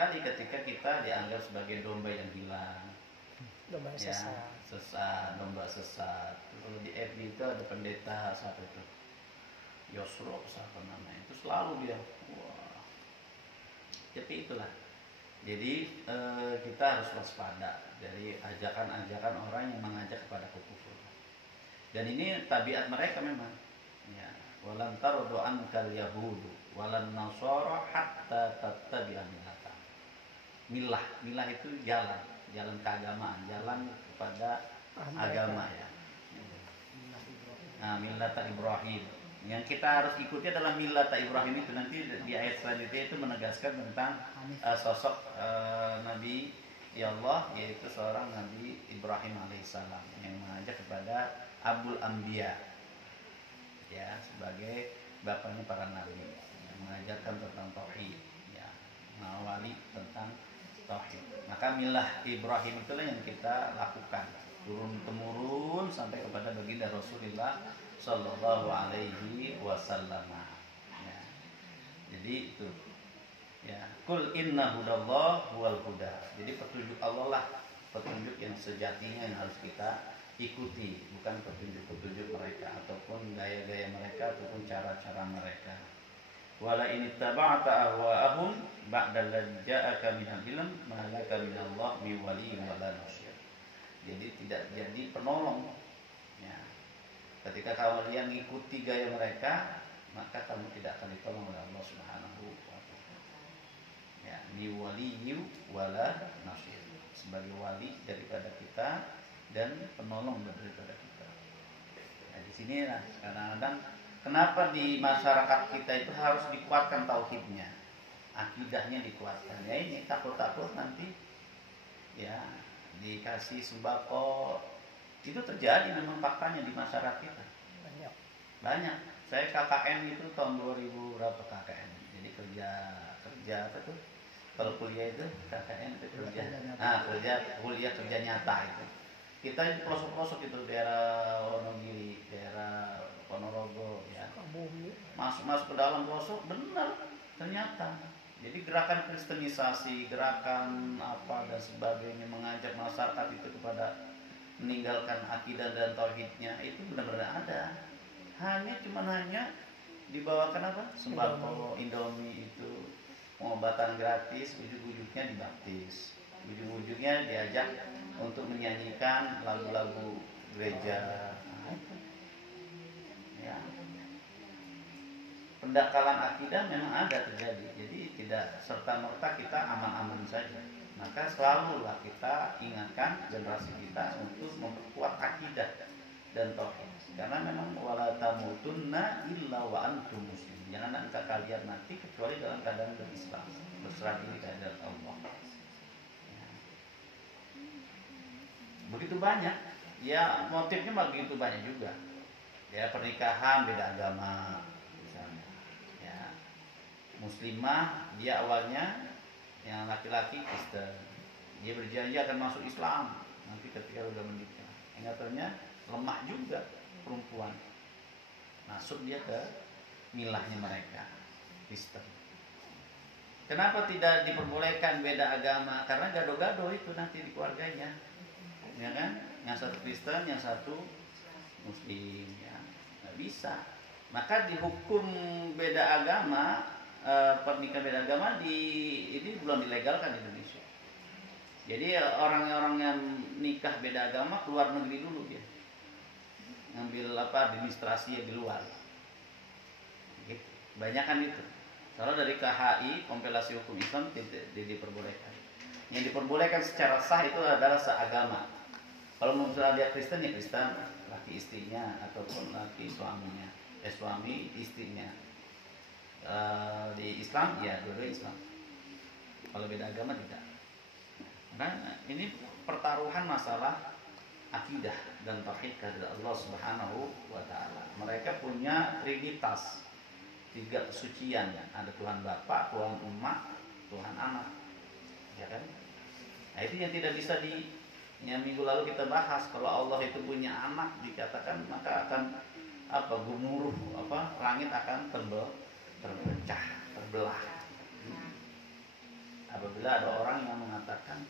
sekali ketika kita dianggap sebagai domba yang hilang. Domba Ya, sesat. domba sesat. Lalu di FB itu ada pendeta siapa itu? Yosro siapa namanya? Itu selalu dia. Wah. Tapi itulah. Jadi kita harus waspada dari ajakan-ajakan orang yang mengajak kepada kufur. Dan ini tabiat mereka memang. Ya, walan tardu ankal yahudu walan nasara hatta tattabi'a millata. Milah itu jalan keagamaan, jalan kepada agama ya. Nah, millata Ibrahim. Yang kita harus ikuti adalah millata Ibrahim itu. Nanti di ayat selanjutnya itu menegaskan tentang sosok Nabi ya Allah, yaitu seorang Nabi Ibrahim alaihissalam yang mengajak kepada Abul Anbiya, ya, sebagai bapaknya para nabi, yang mengajarkan tentang tauhid, ya, mengawali tentang tauhid. Maka milah Ibrahim itulah yang kita lakukan turun temurun sampai kepada baginda Rasulullah Sallallahu Alaihi Wasallam. Ya. Jadi itu, ya, kul inna hudallah wal huda. Jadi petunjuk Allah lah petunjuk yang sejatinya yang harus kita ikuti, bukan petunjuk-petunjuk mereka ataupun gaya-gaya mereka ataupun cara-cara mereka. Wala in ittaba'ta ahwa'ahum ba'da alladzi ja'aka minal ilm ma laka minallah min waliyyin wala nasir. Jadi tidak jadi penolong. Ya. Ketika kalian mengikuti gaya mereka, maka kamu tidak akan ditolong oleh Allah Subhanahu wa taala. Ya, ni waliyyu wala nasir. Sebagai wali daripada kita dan penolong daripada kita. Nah, di sini lah kadang-kadang kenapa di masyarakat kita itu harus dikuatkan tauhidnya, akidahnya dikuatkan. Ya ini takut-takut nanti ya dikasih sembako. Itu terjadi memang faktanya di masyarakat kita. Banyak. Saya KKN itu tahun 2000 berapa KKN. Jadi kerja apa tuh? Kalau kuliah itu KKN itu kerja. Nah, kuliah kerja nyata itu. Kita di pelosok-pelosok itu daerah Wonogiri, daerah Ponorogo, ya. Masuk ke dalam pelosok, benar ternyata. Jadi gerakan kristenisasi, gerakan apa dan sebagainya mengajak masyarakat itu kepada meninggalkan akidah dan tauhidnya itu benar-benar ada. Hanya dibawakan apa? Sembako, Indomie itu, pengobatan gratis, ujung-ujungnya dibaptis. Ujung-ujungnya diajak untuk menyanyikan lagu-lagu gereja. Ya. Pendangkalan akidah memang ada terjadi. Jadi tidak serta-merta kita aman-aman saja. Maka selalulah kita ingatkan generasi kita untuk memperkuat akidah dan tauhid. Karena memang wala tamutunna illa wa antum muslimin. Jangan kalian mati kecuali dalam keadaan berislam, berserah diri kepada Allah. Begitu banyak, ya motifnya begitu banyak juga. Ya pernikahan beda agama, misalnya. Ya muslimah dia awalnya yang laki-laki Kristen, dia berjanji akan masuk Islam, nanti ketika udah menikah, ingatannya lemah juga perempuan, masuk dia ke milahnya mereka Kristen. Kenapa tidak diperbolehkan beda agama? Karena gado-gado itu nanti di keluarganya. Ya kan, yang satu Kristen, yang satu Muslim, ya nggak bisa. Maka dihukum beda agama, pernikahan beda agama ini belum dilegalkan di Indonesia. Jadi orang-orang yang nikah beda agama keluar negeri dulu dia, ngambil administrasi di luar. Banyak kan itu. Kalau dari KHI, kompilasi hukum Islam tidak diperbolehkan. Yang diperbolehkan secara sah itu adalah seagama. Kalau misalnya dia Kristen ya Kristen, laki istrinya ataupun laki suaminya, suami istrinya. Di Islam ya dua-dua Islam. Kalau beda agama tidak. Nah ini pertaruhan masalah akidah dan tauhid kepada Allah Subhanahu wa taala. Mereka punya trinitas, 3 kesucian, ada Tuhan Bapa, Tuhan Emak, Tuhan Anak. Ya kan? Nah, itu yang tidak bisa yang minggu lalu kita bahas. Kalau Allah itu punya anak dikatakan maka akan gemuruh langit akan terpecah, terbelah. Apabila ada orang yang mengatakan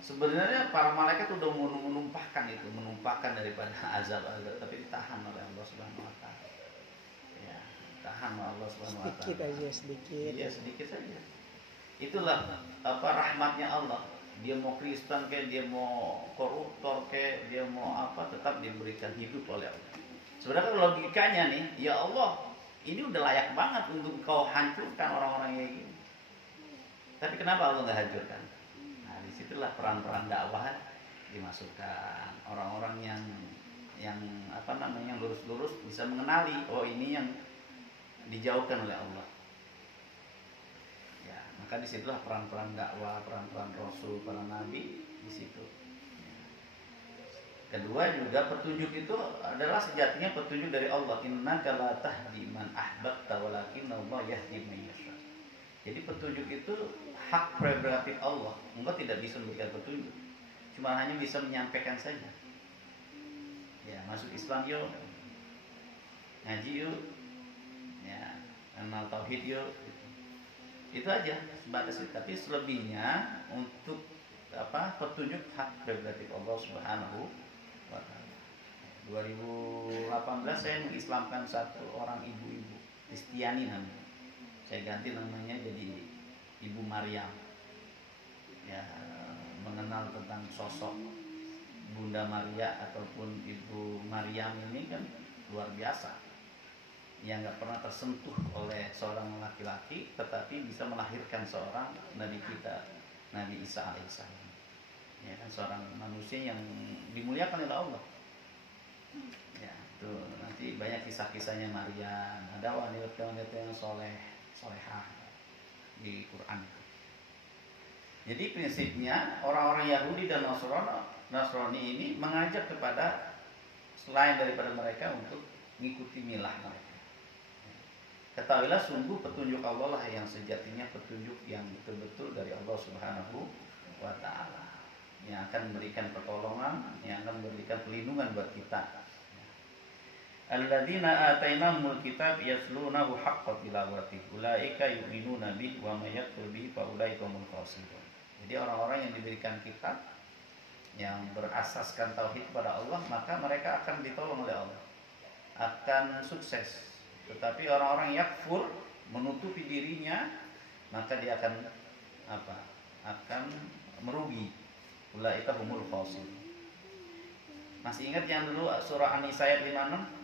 sebenarnya para malaikat sudah menumpahkan daripada azab-azab, tapi ditahan oleh Allah Subhanahu wa taala. Ya, tahan oleh Allah Subhanahu wa taala. Sedikit aja, sedikit. Iya, sedikit saja. Itulah rahmatnya Allah. Dia mau Kristen kayak, dia mau koruptor kayak, dia mau apa, tetap diberikan hidup oleh Allah. Sebenarnya logikanya nih, ya Allah, ini udah layak banget untuk kau hancurkan orang-orang yang gini. Tapi kenapa Allah nggak hancurkan? Nah, disitulah peran-peran dakwah dimasukkan. Orang-orang yang lurus-lurus bisa mengenali, oh ini yang dijauhkan oleh Allah. Ya, maka disitulah peran-peran dakwah, peran-peran Rasul, para Nabi di situ. Kedua juga petunjuk itu adalah sejatinya petunjuk dari Allah. Innaka la tahdi man ahbabta walakinna Allah yahdi man yasha. Jadi petunjuk itu hak prerogatif Allah. Engkau tidak bisa memberikan petunjuk, cuma hanya bisa menyampaikan saja. Ya, masuk Islam yuk, ngaji yuk, ya, kenal tauhid yuk. Itu aja sebatas itu. Tapi selebihnya untuk petunjuk hak prerogatif Allah Subhanahu wa taala. 2018 saya mengislamkan satu orang ibu-ibu Kristiani namanya. Saya ganti namanya jadi Ibu Maryam. Ya, mengenal tentang sosok Bunda Maria ataupun Ibu Maryam ini kan luar biasa. Yang nggak pernah tersentuh oleh seorang laki-laki, tetapi bisa melahirkan seorang Nabi kita, Nabi Isa alaihissalam. Ya kan, seorang manusia yang dimuliakan oleh Allah. Ya, itu nanti banyak kisah-kisahnya Maryam. Ada wanita-wanita yang solehah di Quran. Jadi prinsipnya orang-orang Yahudi dan Nasrani ini mengajak kepada selain daripada mereka untuk mengikuti milah mereka. Ketahuilah sungguh petunjuk Allah lah yang sejatinya petunjuk yang betul-betul dari Allah Subhanahu wa taala, yang akan memberikan pertolongan, yang akan memberikan pelindungan buat kita. Alladzina atainahumul kitab yatlunahu haqqa tilawati ulaika yu'minuna bihi wa may yakfur bihi fa ulaika humul khasirun. Jadi orang-orang yang diberikan kitab yang berasaskan tauhid kepada Allah, maka mereka akan ditolong oleh Allah, akan sukses. Tetapi orang-orang yakfur, menutupi dirinya, maka dia akan akan merugi. Ulaika humul khasirun. Masih ingat yang dulu surah An-Nisa ayat 56?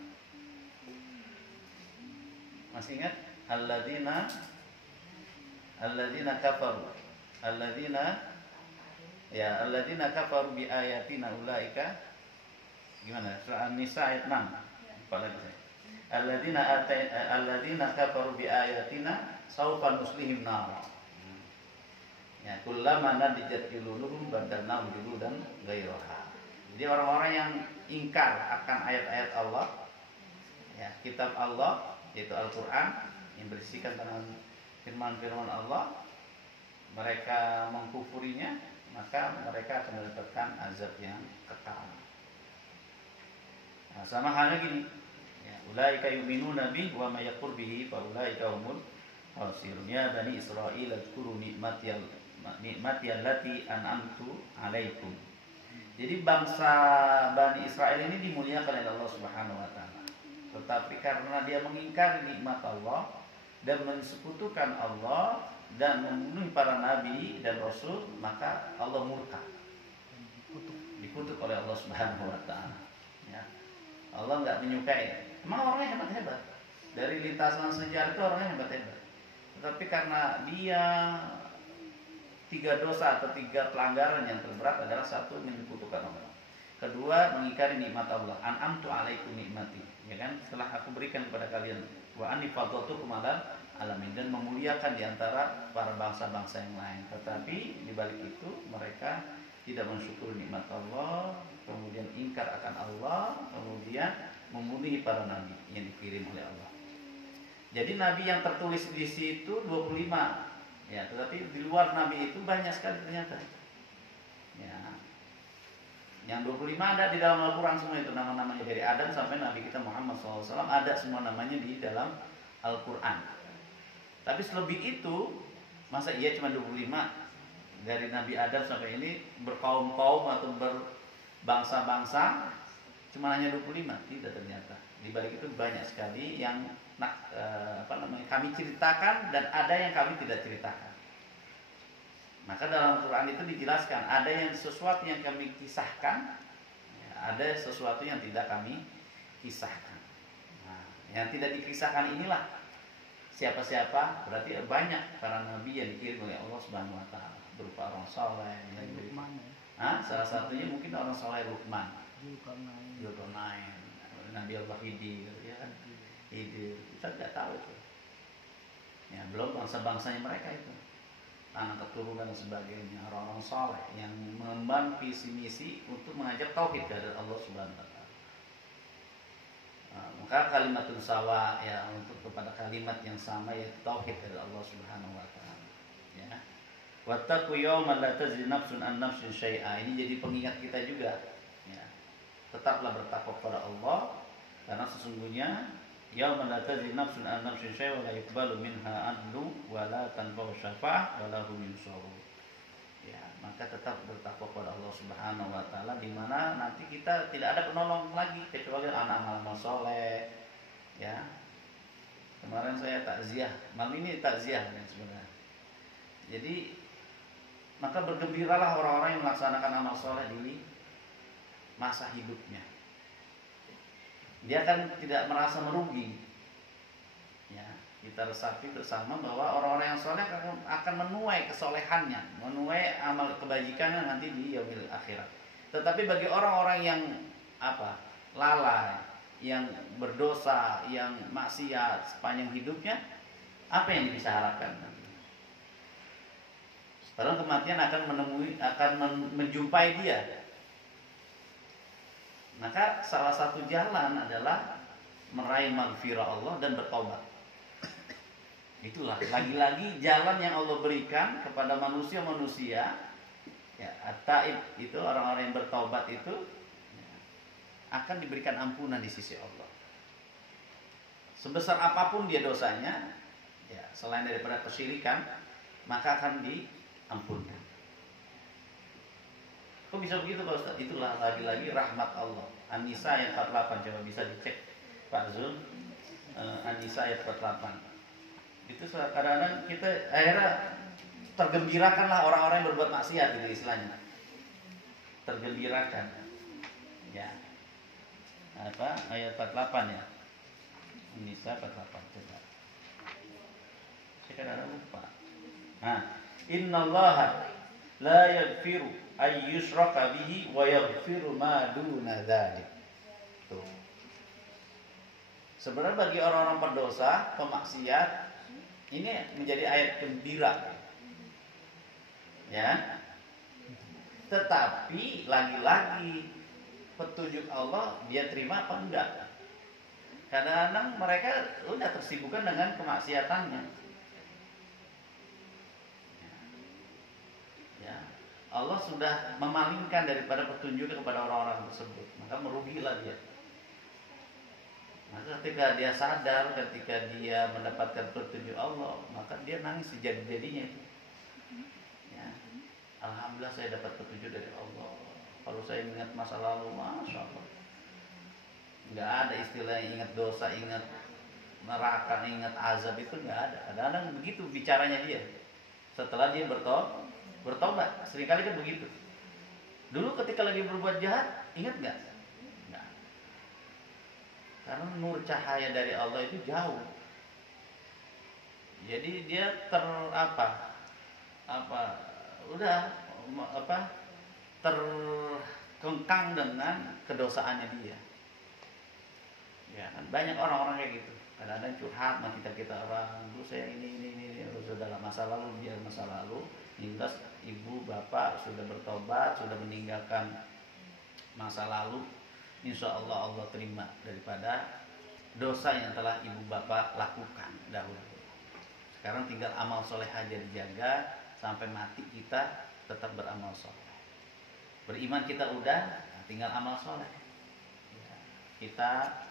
Masih ingat? Alladzina kafaru. Alladzina kafaru bi ayatina ulaika. Gimana? Surah An-Nisa ayat 6. Lupa lagi saya. Alladzina kafaru bi ayatina sawfa nuslihim nar. Ya, kullama nadijat juluduhum badalnahum juludan ghairaha. Jadi orang-orang yang ingkar akan ayat-ayat Allah, ya, kitab Allah yaitu Al-Quran yang berisikan tentang firman-firman Allah, mereka mengkufurinya, maka mereka akan mendapatkan azab yang kekal. Nah, sama halnya gini, ya, ulaika yu'minuna bihi wa may yakfur bihi fa ulaika humul khasirun. Ya bani Israil adkuru ni'mati allati an'amtu 'alaikum. Jadi bangsa Bani Israel ini dimuliakan oleh Allah Subhanahu wa taala. Tetapi karena dia mengingkari nikmat Allah dan mensekutukan Allah dan membunuh para nabi dan rasul, maka Allah murka. Dikutuk oleh Allah Subhanahu wa taala. Ya. Allah enggak menyukai. Emang orangnya hebat-hebat. Dari lintasan sejarah itu orangnya hebat-hebat. Tetapi karena dia 3 dosa atau 3 pelanggaran yang terberat adalah: 1, menyekutukan Allah; 2, mengingkari nikmat Allah. An'amtu 'alaikum nikmati, ya kan, setelah aku berikan kepada kalian. Wa anni fadhaltukum 'alal alamin, dan memuliakan di antara para bangsa-bangsa yang lain. Tetapi di balik itu mereka tidak mensyukuri nikmat Allah, kemudian ingkar akan Allah, kemudian membunuh para nabi yang dikirim oleh Allah. Jadi nabi yang tertulis di situ 25. Ya, tetapi di luar nabi itu banyak sekali ternyata. Ya. Yang 25 ada di dalam Al-Quran semua itu, nama-namanya dari Adam sampai Nabi kita Muhammad SAW, ada semua namanya di dalam Al-Quran. Tapi selebih itu, masa iya cuma 25? dari Nabi Adam sampai ini berkaum-kaum atau berbangsa-bangsa cuma hanya 25, tidak ternyata. Di balik itu banyak sekali yang kami ceritakan dan ada yang kami tidak ceritakan. Maka dalam Quran itu dijelaskan ada yang sesuatu yang kami kisahkan, ada sesuatu yang tidak kami kisahkan. Nah, yang tidak dikisahkan inilah siapa-siapa, berarti banyak para nabi yang dikirim oleh Allah Subhanahu wa taala berupa orang saleh yang salah satunya mungkin orang saleh Luqman, Zulkarnain, Nabi Allah Khidir, ya kan? Khidir, kita tidak tahu itu. Ya, belum bangsa-bangsanya mereka itu, anak keturunan dan sebagainya, orang-orang saleh yang mengemban visi misi untuk mengajak tauhid dari Allah Subhanahu wa taala. Maka kalimatun sawa ya untuk kepada kalimat yang sama yaitu tauhid dari Allah Subhanahu wa taala. Ya. Wattaqu yawman la tajzi nafsun an nafsin syai'a. Ini jadi pengingat kita juga. Ya. Tetaplah bertakwa kepada Allah karena sesungguhnya yawman la tajzi nafsun an nafsin syai'a wa la yuqbalu minha adlu wa la tanfa'u syafa'ah wa la hum yunsarun. Ya, maka tetap bertakwa kepada Allah Subhanahu wa taala di mana nanti kita tidak ada penolong lagi kecuali anak-anak soleh. Ya. Kemarin saya takziah, malam ini takziah sebenarnya. Jadi maka bergembiralah orang-orang yang melaksanakan amal soleh di masa hidupnya. Dia akan tidak merasa merugi. Ya, kita resapi bersama bahwa orang-orang yang soleh akan menuai kesolehannya, menuai amal kebajikannya nanti di yaumil akhirat. Tetapi bagi orang-orang yang lalai, yang berdosa, yang maksiat sepanjang hidupnya, apa yang bisa harapkan? Padahal kematian akan menjumpai dia. Maka salah satu jalan adalah meraih maghfirah Allah dan bertobat. Itulah lagi-lagi jalan yang Allah berikan kepada manusia-manusia. Ya, at-taib itu orang-orang yang bertobat itu akan diberikan ampunan di sisi Allah. Sebesar apapun dia dosanya, ya, selain daripada kesyirikan, maka akan diampunkan. Kok bisa begitu Pak Ustaz? Itulah lagi-lagi rahmat Allah. An-Nisa ayat 48, coba bisa dicek Pak Zul. An-Nisa ayat 48. Itu kadang-kadang kita akhirnya tergembirakanlah orang-orang yang berbuat maksiat gitu istilahnya. Tergembirakan. Ya. Ayat 48 ya. An-Nisa 48 coba. Saya kadang-kadang lupa. Innallaha la yaghfiru ay yushraka bihi wa yaghfiru ma duna dzalik. Tuh. Sebenarnya bagi orang-orang berdosa, pemaksiat, ini menjadi ayat gembira. Ya. Tetapi lagi-lagi petunjuk Allah dia terima apa enggak? Kadang-kadang mereka udah tersibukkan dengan kemaksiatannya. Ya. Allah sudah memalingkan daripada petunjuk kepada orang-orang tersebut, maka merugilah dia. Maka ketika dia sadar, ketika dia mendapatkan petunjuk Allah, maka dia nangis sejadi-jadinya. Ya. Alhamdulillah saya dapat petunjuk dari Allah. Kalau saya ingat masa lalu, masya Allah, nggak ada istilah ingat dosa, ingat neraka, ingat azab, itu nggak ada. Kadang-kadang begitu bicaranya dia. Setelah dia bertobat, seringkali kan begitu. Dulu ketika lagi berbuat jahat, ingat nggak? Nggak. Karena nur cahaya dari Allah itu jauh. Jadi dia terkengkang dengan kedosaannya dia. Ya kan banyak orang-orang kayak gitu. Kadang-kadang curhat sama kita orang, dulu saya ini sudah dalam masa lalu, biar masa lalu. Hingga ibu bapak sudah bertobat, sudah meninggalkan masa lalu. Insya Allah Allah terima daripada dosa yang telah ibu bapak lakukan dahulu. Sekarang tinggal amal soleh aja dijaga sampai mati kita tetap beramal soleh. Beriman kita udah, tinggal amal soleh. Kita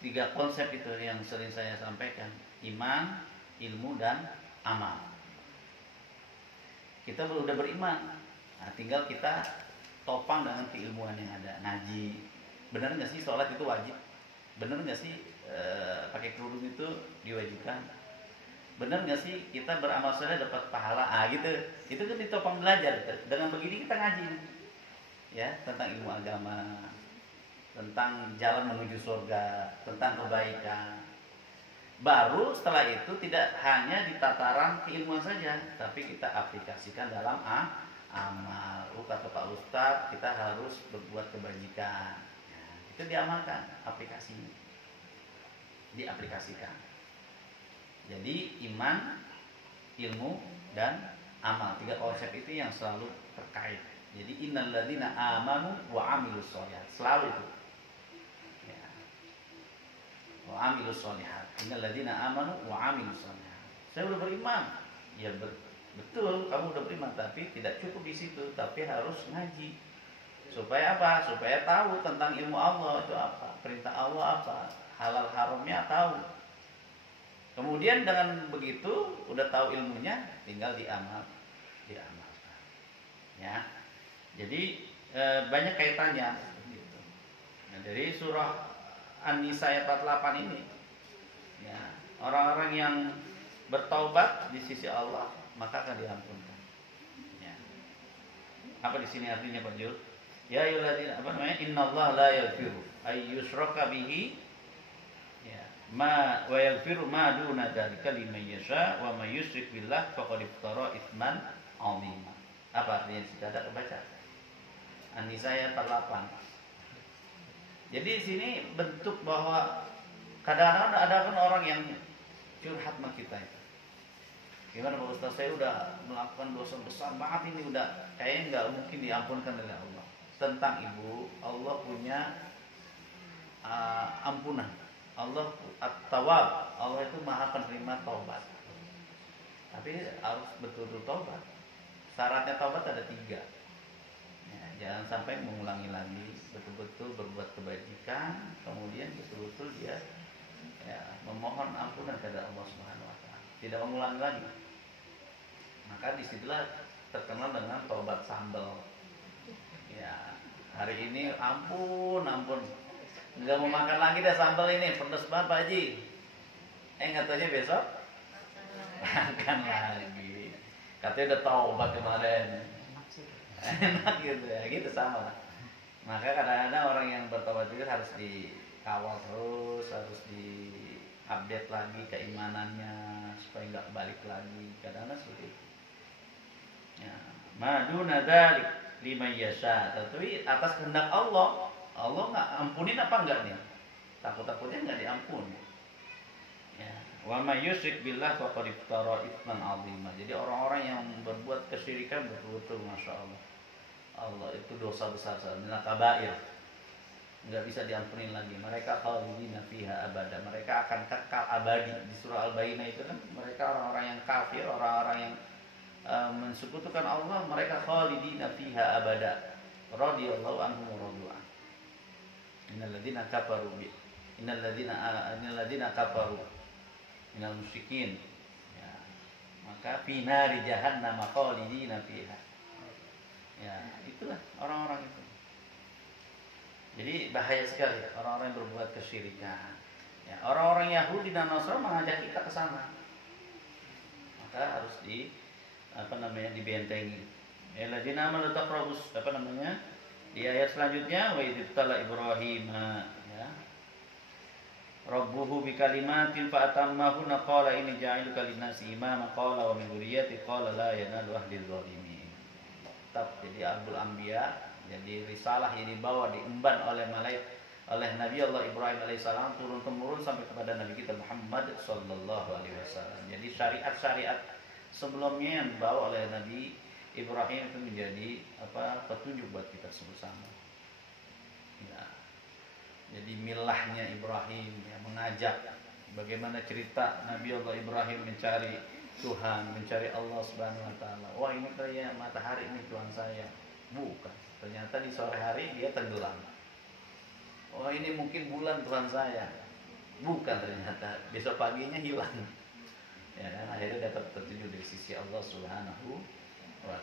3 konsep itu yang sering saya sampaikan: iman, ilmu, dan amal. kita udah beriman. Nah, tinggal kita topang dengan keilmuan yang ada. Ngaji. Benar nggak sih sholat itu wajib? Benar nggak sih pakai kerudung itu diwajibkan? Benar nggak sih kita beramal soleh dapat pahala? Gitu. Itu kan ditopang belajar. Dengan begini kita ngaji, ya, tentang ilmu agama, tentang jalan menuju surga, tentang kebaikan. Baru setelah itu tidak hanya di tataran keilmuan saja, tapi kita aplikasikan dalam amal. Kata Pak Ustadz, kita harus berbuat kebajikan. Itu diamalkan, aplikasinya diaplikasikan. Jadi iman, ilmu, dan amal, 3 konsep itu yang selalu terkait. Jadi innalladzina amanu wa amilus sholihat, selalu itu. Ya. Wa amilus sholihat. Innalladzina amanu wa amilus sholihat. Saya udah beriman. Ya betul, kamu udah beriman, tapi tidak cukup di situ, tapi harus ngaji. Supaya apa? Supaya tahu tentang ilmu Allah itu apa, perintah Allah apa, halal haramnya tahu. Kemudian dengan begitu udah tahu ilmunya, tinggal diamalkan. Ya. Jadi banyak kaitannya gitu. Nah, dari surah An-Nisa ayat 48 ini, ya, orang-orang yang bertaubat di sisi Allah maka akan diampunkan. Ya. Apa di sini artinya Pak Jul? Ya ayyuhalladzina innallaha la yaghfiru ay yushraka bihi, ya, ma wa yaghfiru ma duna dzalika liman yasha wa may yusyrik billah faqad iftara itsman 'azima. Apa artinya? Sudah ada kebaca? An-Nisa ayat 48. Jadi di sini bentuk bahwa kadang-kadang ada kan orang yang curhat sama kita itu. Gimana Pak Ustaz, saya udah melakukan dosa besar banget ini, udah kayaknya nggak mungkin diampunkan oleh Allah. Tentang ibu, Allah punya ampunan. Allah At-Tawwab, Allah itu maha penerima taubat. Tapi harus betul-betul taubat. Syaratnya taubat ada 3. Ya, jangan sampai mengulangi lagi, betul-betul berbuat kebajikan, kemudian betul-betul dia, ya, memohon ampunan kepada Allah Subhanahu wa taala. Tidak mengulangi lagi. Maka disitulah terkenal dengan taubat sambal. Ya, hari ini ampun, nggak mau makan lagi dah sambal ini, pedas banget Pak Haji. Katanya besok makan lagi. Katanya udah taubat kemarin. Enak gitu ya, gitu sama. Maka kadang-kadang orang yang bertobat itu harus dikawal terus, harus diupdate lagi keimanannya supaya nggak balik lagi. Kadang-kadang seperti itu. Ya, maduna dzalik liman yasha. Tapi atas kehendak Allah, Allah nggak ampunin apa enggak nih? Takut-takutnya nggak diampuni. Ya, wa may yusyrik billah faqad iftara itsman 'azima. Jadi orang-orang yang berbuat kesyirikan betul-betul Masya Allah, Allah itu dosa besar, minal kabair, nggak bisa diampuni lagi. Mereka khalidina fiha abada, mereka akan kekal abadi. Di surah Al-Bayyinah itu kan mereka orang-orang yang kafir, orang-orang yang mensekutukan Allah, mereka khalidina fiha abada, radhiyallahu anhum wa radu an. Innal ladzina kafaru minal musyrikin, ya, maka fi nari jahannam khalidina fiha. Ya, itulah orang-orang itu. Jadi bahaya sekali orang-orang yang berbuat kesyirikan. Ya, orang-orang Yahudi dan Nasrani mengajak kita ke sana. Maka harus dibentengi. Ya, ladzina amanu taqrabus di ayat selanjutnya wa idztala Ibrahim, ya. Rabbuhu bikalimatin fa atammahunna qala inni ja'iluka lin-nasi imama qala wa min dzurriyyati qala la yanalu ahli dzalimin. Jadi Abdul Anbiya, jadi risalah yang dibawa diemban oleh Nabi Allah Ibrahim alaihissalam turun temurun sampai kepada Nabi kita Muhammad sallallahu alaihi wasallam. Jadi syariat-syariat sebelumnya yang dibawa oleh Nabi Ibrahim itu menjadi petunjuk buat kita bersama. Ya. Jadi milahnya Ibrahim yang mengajak bagaimana cerita Nabi Allah Ibrahim mencari Tuhan, mencari Allah Subhanahu wa taala. Wah, ini kayak matahari ini Tuhan saya. Bukan. Ternyata di sore hari dia tenggelam. Oh, ini mungkin bulan Tuhan saya. Bukan, ternyata besok paginya hilang. Ya kan, akhirnya dapat petunjuk dari sisi Allah Subhanahu wa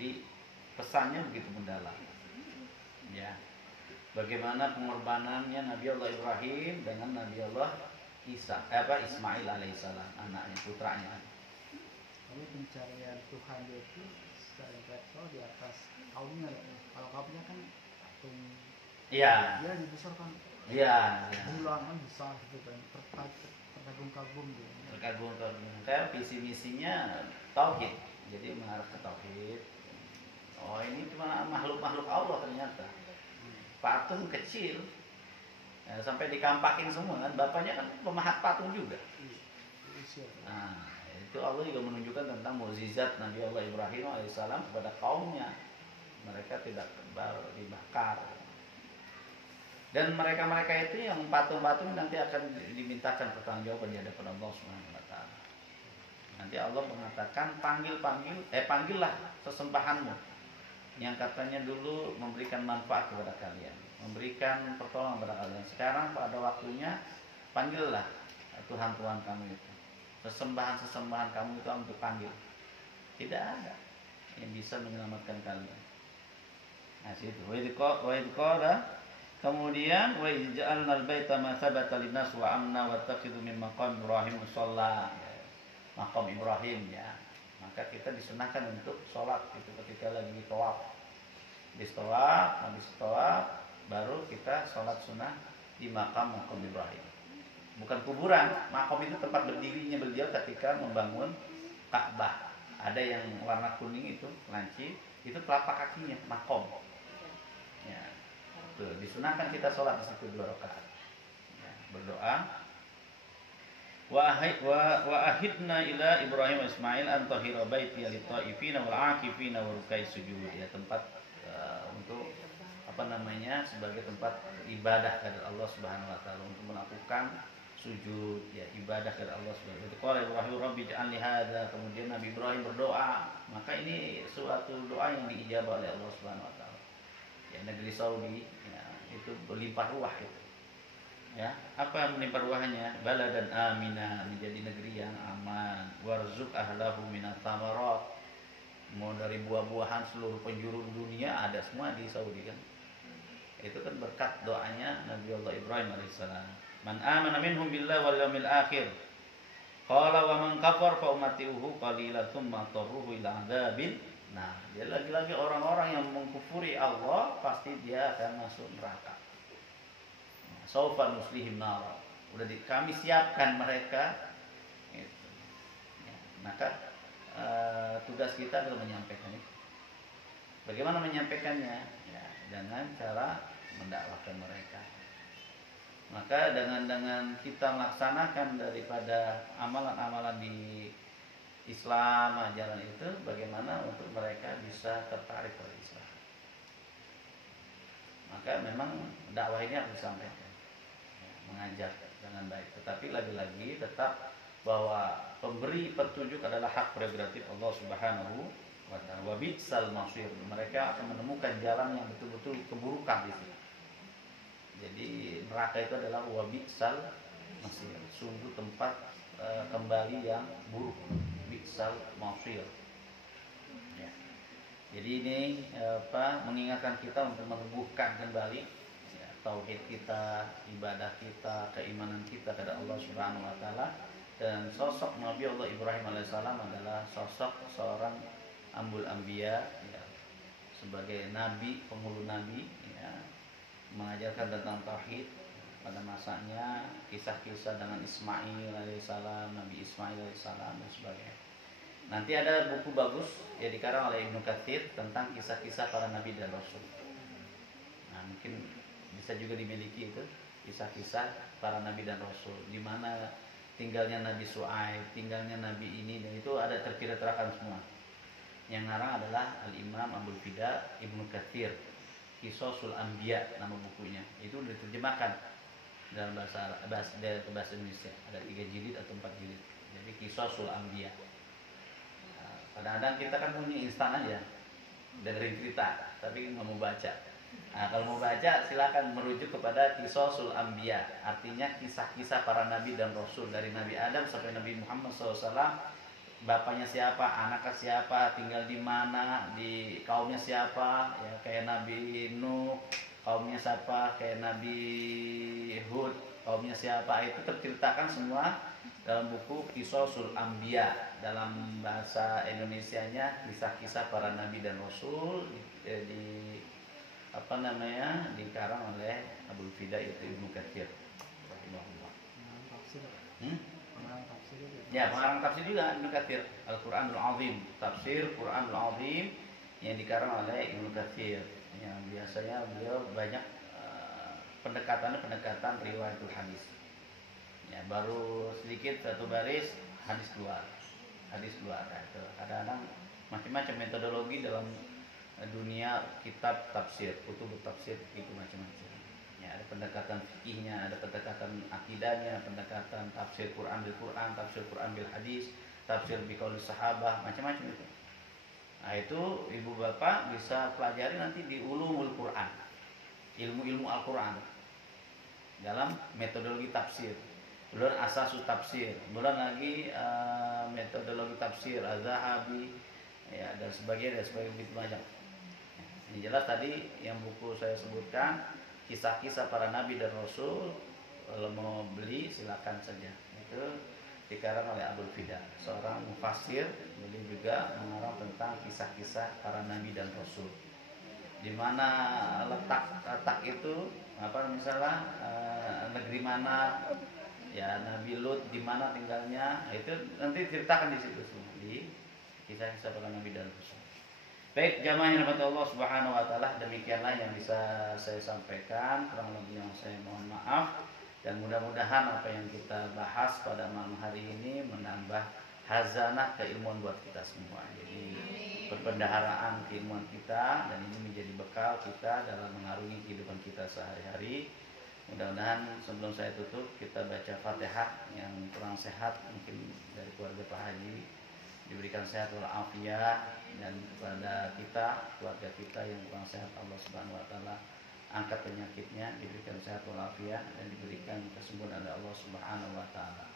Jadi pesannya begitu mendalam. Ya. Bagaimana pengorbanannya Nabi Allah Ibrahim dengan Nabi Allah Ismail alaihissalam, anaknya, putranya. Tapi pencarian Tuhan itu secara intelektual di atas kaumnya. Kalau kaumnya kan patung. Iya. Dia dibesarkan. Iya. Bulan kan besar gitu kan, terkagum-kagum gitu. Terkagum-kagum. Kayak visi misinya tauhid. Jadi mengarah ke tauhid. Oh, ini cuma makhluk-makhluk Allah ternyata. Patung kecil. Ya, sampai dikampakin semua kan. Bapaknya kan pemahat patung juga. Nah, itu Allah juga menunjukkan tentang mukjizat Nabi Allah Ibrahim alaihissalam kepada kaumnya. Mereka tidak dibakar. Dan mereka-mereka itu yang patung-patung nanti akan dimintakan pertanggungjawaban di hadapan Allah Subhanahu wa taala. Nanti Allah mengatakan panggillah sesembahanmu yang katanya dulu memberikan manfaat kepada kalian, memberikan pertolongan kepada kalian. Sekarang pada waktunya panggillah Tuhan-Tuhan kamu itu. Sesembahan-sesembahan kamu itu untuk panggil. Tidak ada yang bisa menyelamatkan kalian. Nah, situ. Wa idh qala kemudian wa ja'alnal baita masabata linnas wa amna wattakhidhu min maqam Ibrahim musalla. Maqam Ibrahim ya. Maka kita disunahkan untuk sholat itu ketika lagi tawaf. Habis tawaf baru kita sholat sunnah di maqam Ibrahim. Bukan kuburan. Maqam itu tempat berdirinya beliau ketika membangun Ka'bah. Ada yang warna kuning itu lancip, itu telapak kakinya maqam. Ya. Disunahkan kita sholat di situ 2 rakaat. Ya, berdoa. Wa ahidna ila Ibrahim wa Ismail an tahira baiti lit-taifina wal 'akifina wa ruk'is sujud. Ya, tempat untuk sebagai tempat ibadah kepada Allah Subhanahu wa taala, untuk melakukan sujud, ya, ibadah kepada Allah Subhanahu wa taala. Qala Ibrahim rabbi ij'al li hadza, kemudian Nabi Ibrahim berdoa. Maka ini suatu doa yang diijabah oleh Allah Subhanahu wa taala. Ya, negeri Saudi ya, itu berlimpah ruah itu. Ya, apa melimpah ruahnya? Baladan amina, menjadi negeri yang aman. Warzuq ahlahu minat tamarat. Mau dari buah-buahan seluruh penjuru dunia ada semua di Saudi kan. Itu kan berkat doanya Nabi Allah Ibrahim alaihissalam. Man amana minhum billahi wal yawmil akhir. Qala wa man kafar fa umatihi qalilan tsumma tarruhu ila adzabil. Nah, dia lagi-lagi orang-orang yang mengkufuri Allah pasti dia akan masuk neraka. Saufa nuslihim nar. Kami siapkan mereka. Gitu. Ya, maka tugas kita adalah menyampaikan itu. Bagaimana menyampaikannya? Ya, dengan cara mendakwahkan mereka. Maka dengan kita melaksanakan daripada amalan-amalan di Islam, ajaran itu, bagaimana untuk mereka bisa tertarik pada Islam. Maka memang dakwah ini harus disampaikan, ya, mengajak dengan baik. Tetapi lagi-lagi tetap bahwa pemberi petunjuk adalah hak prerogatif Allah Subhanahu wa taala. Wa bi'sal masir. Mereka akan menemukan jalan yang betul-betul keburukan di situ. Jadi neraka itu adalah wa bi'sal masir. Sungguh tempat kembali yang buruk. Bi'sal masir. Ya. Jadi ini mengingatkan kita untuk meneguhkan kembali ya, tauhid kita, ibadah kita, keimanan kita kepada Allah Subhanahu wa taala. Dan sosok Nabi Allah Ibrahim alaihissalam adalah sosok seorang ambul anbiya ya, sebagai nabi, penghulu nabi ya, mengajarkan tentang tauhid pada masanya, kisah-kisah dengan Ismail alaihissalam, Nabi Ismail alaihissalam dan sebagainya. Nanti ada buku bagus ya dikarang oleh Ibnu Katsir tentang kisah-kisah para nabi dan rasul. Nah, mungkin bisa juga dimiliki itu kisah-kisah para nabi dan rasul, di mana tinggalnya Nabi Su'aib, tinggalnya Nabi ini, dan itu ada tertera-terakan semua. Yang ngarang adalah Al-Imam Abdul Fida Ibnu Katsir, Qisasul Anbiya nama bukunya. Itu diterjemahkan dalam bahasa Indonesia. Ada 3 jilid atau 4 jilid. Jadi Qisasul Anbiya. Nah, kadang-kadang kita kan punya instan aja, dengerin cerita, tapi nggak mau baca. Nah, kalau mau baca silakan merujuk kepada Qisasul Anbiya, artinya kisah-kisah para nabi dan rasul dari Nabi Adam sampai Nabi Muhammad SAW. bapaknya siapa, anaknya siapa, tinggal di mana, di kaumnya siapa, ya kayak Nabi Nuh, kaumnya siapa, kayak Nabi Hud, kaumnya siapa, itu terceritakan semua dalam buku Qisasul Anbiya. Dalam bahasa Indonesianya kisah-kisah para nabi dan rasul di apa namanya dikarang oleh Abdul Fida itu Ibnu Katsir rahimahullah. Tafsir. Hmm? Pengarang tafsir itu. Ya, pengarang tafsir juga Ibnu Katsir, Al-Qur'anul Azim, tafsir Qur'anul Azim yang dikarang oleh Ibnu Katsir. Yang biasanya beliau banyak pendekatan riwayatul hadis. Ya, baru sedikit satu baris hadis keluar. Hadis keluar. Nah, itu kadang-kadang macam-macam metodologi dalam dunia kitab tafsir, kutub tafsir itu macam-macam. Ya, ada pendekatan fikihnya, ada pendekatan akidahnya, pendekatan tafsir Quran bil Quran, tafsir Quran bil hadis, tafsir bi qauli sahabah, macam-macam itu. Nah, itu ibu bapak bisa pelajari nanti di ulumul Quran, ilmu-ilmu Al-Quran dalam metodologi tafsir. Belum asasus tafsir, belum lagi metodologi tafsir Az-Zahabi, ya dan sebagainya begitu banyak. Ini jelas tadi yang buku saya sebutkan kisah-kisah para nabi dan rasul. Kalau mau beli silakan saja. Itu dikarang oleh Abdul Fida, seorang mufassir. Beliau juga mengarang tentang kisah-kisah para nabi dan rasul. Di mana letak itu apa misalnya negeri mana ya Nabi Lut di mana tinggalnya, itu nanti ceritakan di situ semua di kisah-kisah para nabi dan rasul. Baik, jamaah yang dirahmati Allah Subhanahu wa taala, demikianlah yang bisa saya sampaikan, kurang lebih yang saya mohon maaf, dan mudah-mudahan apa yang kita bahas pada malam hari ini menambah hazanah keilmuan buat kita semua. Jadi perbendaharaan keilmuan kita, dan ini menjadi bekal kita dalam mengarungi kehidupan kita sehari-hari. Mudah-mudahan sebelum saya tutup kita baca Fatihah. Yang kurang sehat mungkin dari keluarga Pak Haji diberikan sehat walafiat, dan kepada kita, keluarga kita yang kurang sehat, Allah Subhanahu wa taala angkat penyakitnya, diberikan sehat walafiat dan diberikan kesembuhan oleh Allah Subhanahu wa taala.